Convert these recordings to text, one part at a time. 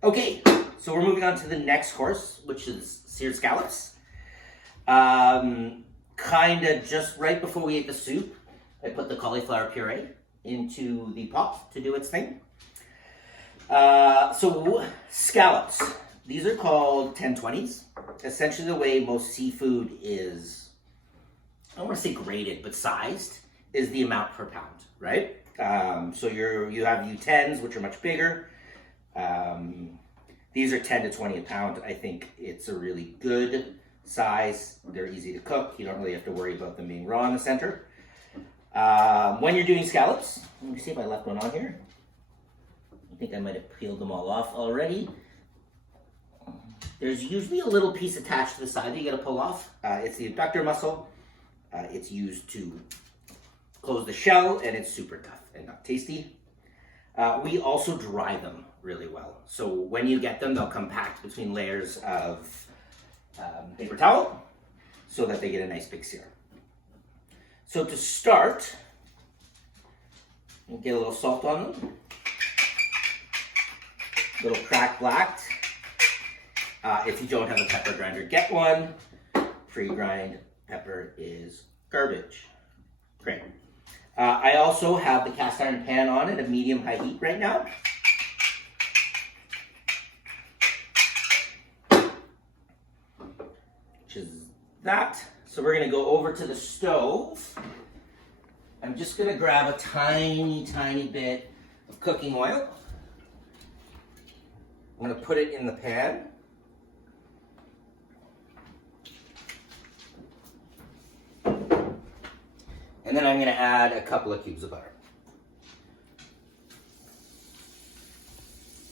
Okay, so we're moving on to the next course, which is seared scallops. Kind of just right before we ate the soup, I put the cauliflower puree into the pot to do its thing. So scallops, these are called 1020s. Essentially the way most seafood is, I don't want to say graded, but sized, is the amount per pound, right? So you have U10s, which are much bigger. These are 10 to 20 a pound. I think it's a really good size. They're easy to cook. You don't really have to worry about them being raw in the center. When you're doing scallops, let me see if I left one on here. I think I might have peeled them all off already. There's usually a little piece attached to the side that you gotta pull off. It's the abductor muscle. It's used to close the shell, and it's super tough and not tasty. We also dry them really well. So when you get them, they'll come packed between layers of paper towel so that they get a nice big sear. So to start, get a little salt on them. A little cracked black. If you don't have a pepper grinder, get one. Pre-grind pepper is garbage. Great. I also have the cast iron pan on at a medium-high heat right now. Which is that. So we're gonna go over to the stove. I'm just gonna grab a tiny, tiny bit of cooking oil. I'm gonna put it in the pan. And then I'm gonna add a couple of cubes of butter.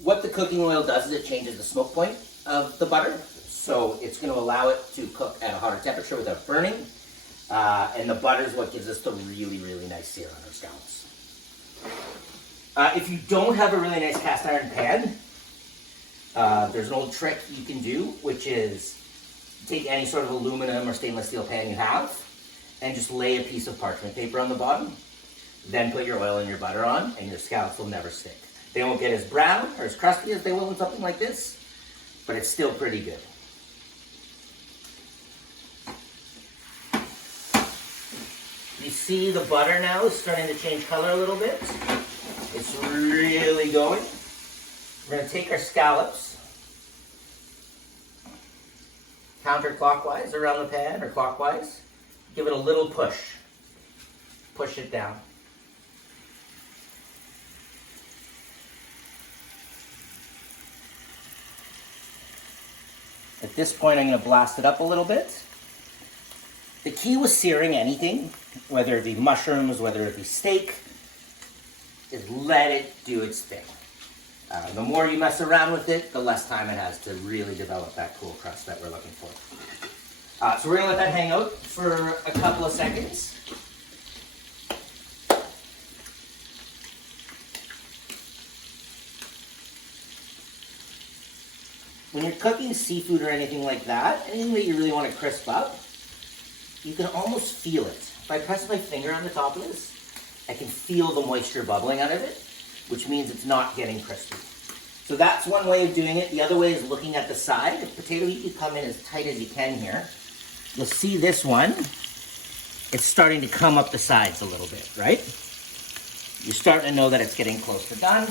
What the cooking oil does is it changes the smoke point of the butter. So it's gonna allow it to cook at a hotter temperature without burning. And the butter is what gives us the really, really nice sear on our scallops. If you don't have a really nice cast iron pan, there's an old trick you can do, which is take any sort of aluminum or stainless steel pan you have and just lay a piece of parchment paper on the bottom. Then put your oil and your butter on, and your scallops will never stick. They won't get as brown or as crusty as they will in something like this, but it's still pretty good. You see the butter now is starting to change color a little bit. It's really going. We're going to take our scallops counterclockwise around the pan, or clockwise. Give it a little push. Push it down. At this point, I'm going to blast it up a little bit. The key with searing anything, whether it be mushrooms, whether it be steak, is let it do its thing. The more you mess around with it, the less time it has to really develop that cool crust that we're looking for. So we're going to let that hang out for a couple of seconds. When you're cooking seafood or anything like that, anything that you really want to crisp up, you can almost feel it. If I press my finger on the top of this, I can feel the moisture bubbling out of it, which means it's not getting crispy. So that's one way of doing it. The other way is looking at the side. If potato heat, you come in as tight as you can here. You'll see this one, it's starting to come up the sides a little bit, right? You're starting to know that it's getting close to done.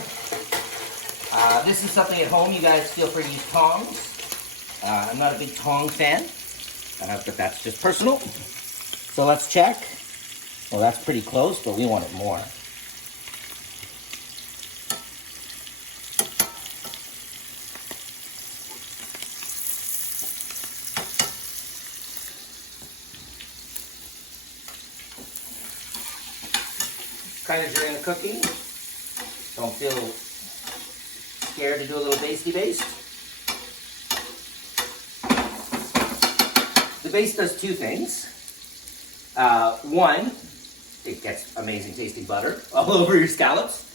This is something at home, you guys feel free to use tongs. I'm not a big tong fan, but that's just personal. So let's check. Well, that's pretty close, but we want it more. Kind of during the cooking, don't feel scared to do a little basty baste. The baste does two things. One, it gets amazing tasting butter all over your scallops.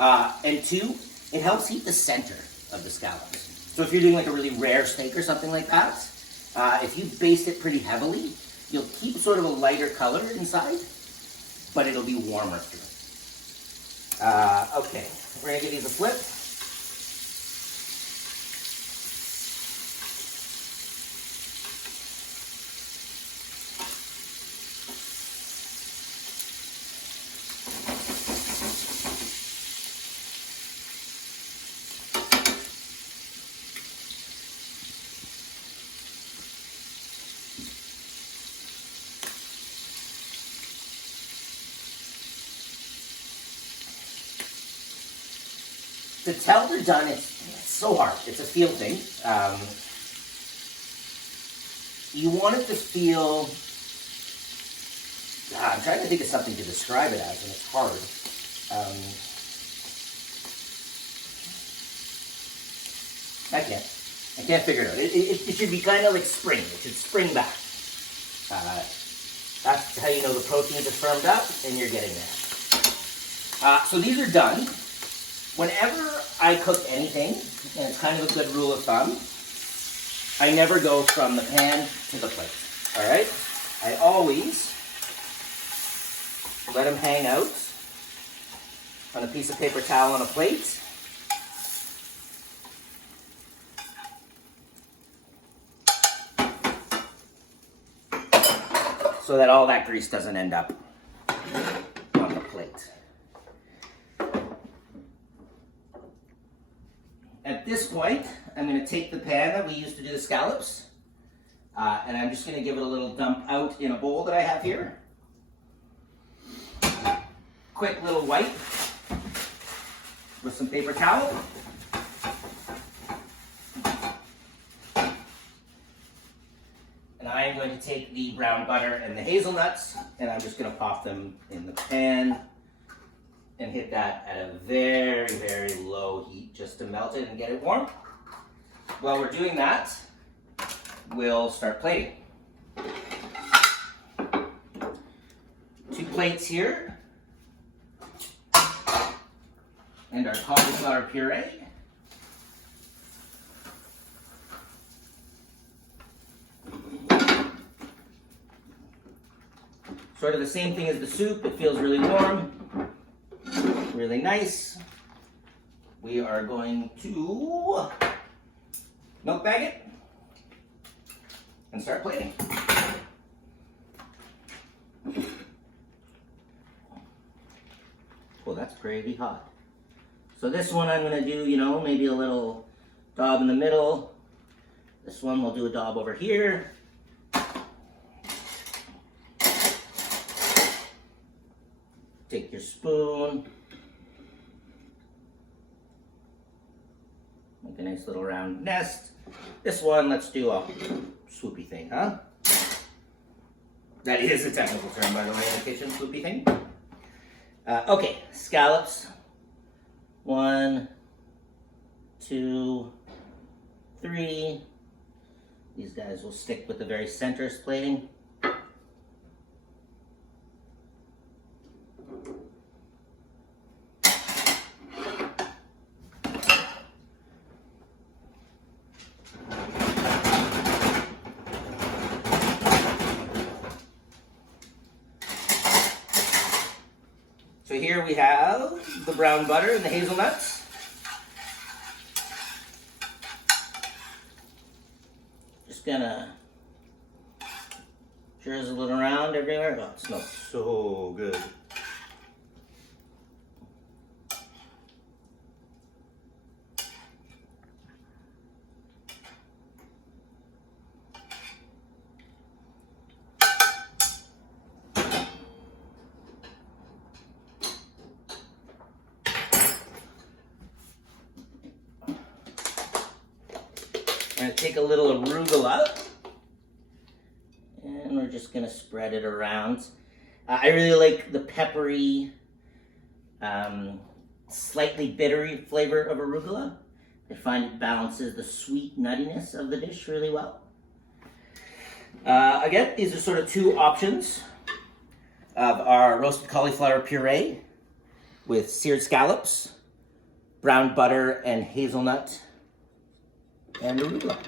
And two, it helps heat the center of the scallops. So if you're doing like a really rare steak or something like that, if you baste it pretty heavily, you'll keep sort of a lighter color inside, but it'll be warmer through. Okay, we're gonna give these a flip. To tell they're done, it's so hard. It's a feel thing. You want it to feel... I'm trying to think of something to describe it as, and it's hard. I can't figure it out. It should be kind of like spring. It should spring back. That's how you know the proteins are firmed up and you're getting there. So these are done. Whenever I cook anything, and it's kind of a good rule of thumb, I never go from the pan to the plate. All right? I always let them hang out on a piece of paper towel on a plate. So that all that grease doesn't end up on the plate. At this point, I'm going to take the pan that we used to do the scallops, and I'm just going to give it a little dump out in a bowl that I have here. Quick little wipe with some paper towel. And I am going to take the brown butter and the hazelnuts, and I'm just going to pop them in the pan and hit that at a very, very low heat just to melt it and get it warm. While we're doing that, we'll start plating. 2 plates here, and our cauliflower puree. Sort of the same thing as the soup. It feels really warm, really nice. We are going to milk bag it and start plating. Well, that's pretty hot. So this one I'm going to do, you know, maybe a little daub in the middle. This one we'll do a daub over here. Take your spoon. Make a nice little round nest. This one, let's do a swoopy thing, huh? That is a technical term, by the way, in the kitchen, swoopy thing. Okay, scallops. 1, 2, 3. These guys will stick with the very center's plating. So here we have the brown butter and the hazelnuts. Just gonna drizzle it around everywhere. Oh, it smells so good. I'm going to take a little arugula, and we're just going to spread it around. I really like the peppery, slightly bittery flavor of arugula. I find it balances the sweet nuttiness of the dish really well. Again, these are sort of 2 options of our roasted cauliflower puree with seared scallops, brown butter and hazelnut, and arugula.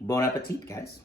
Bon appetit, guys.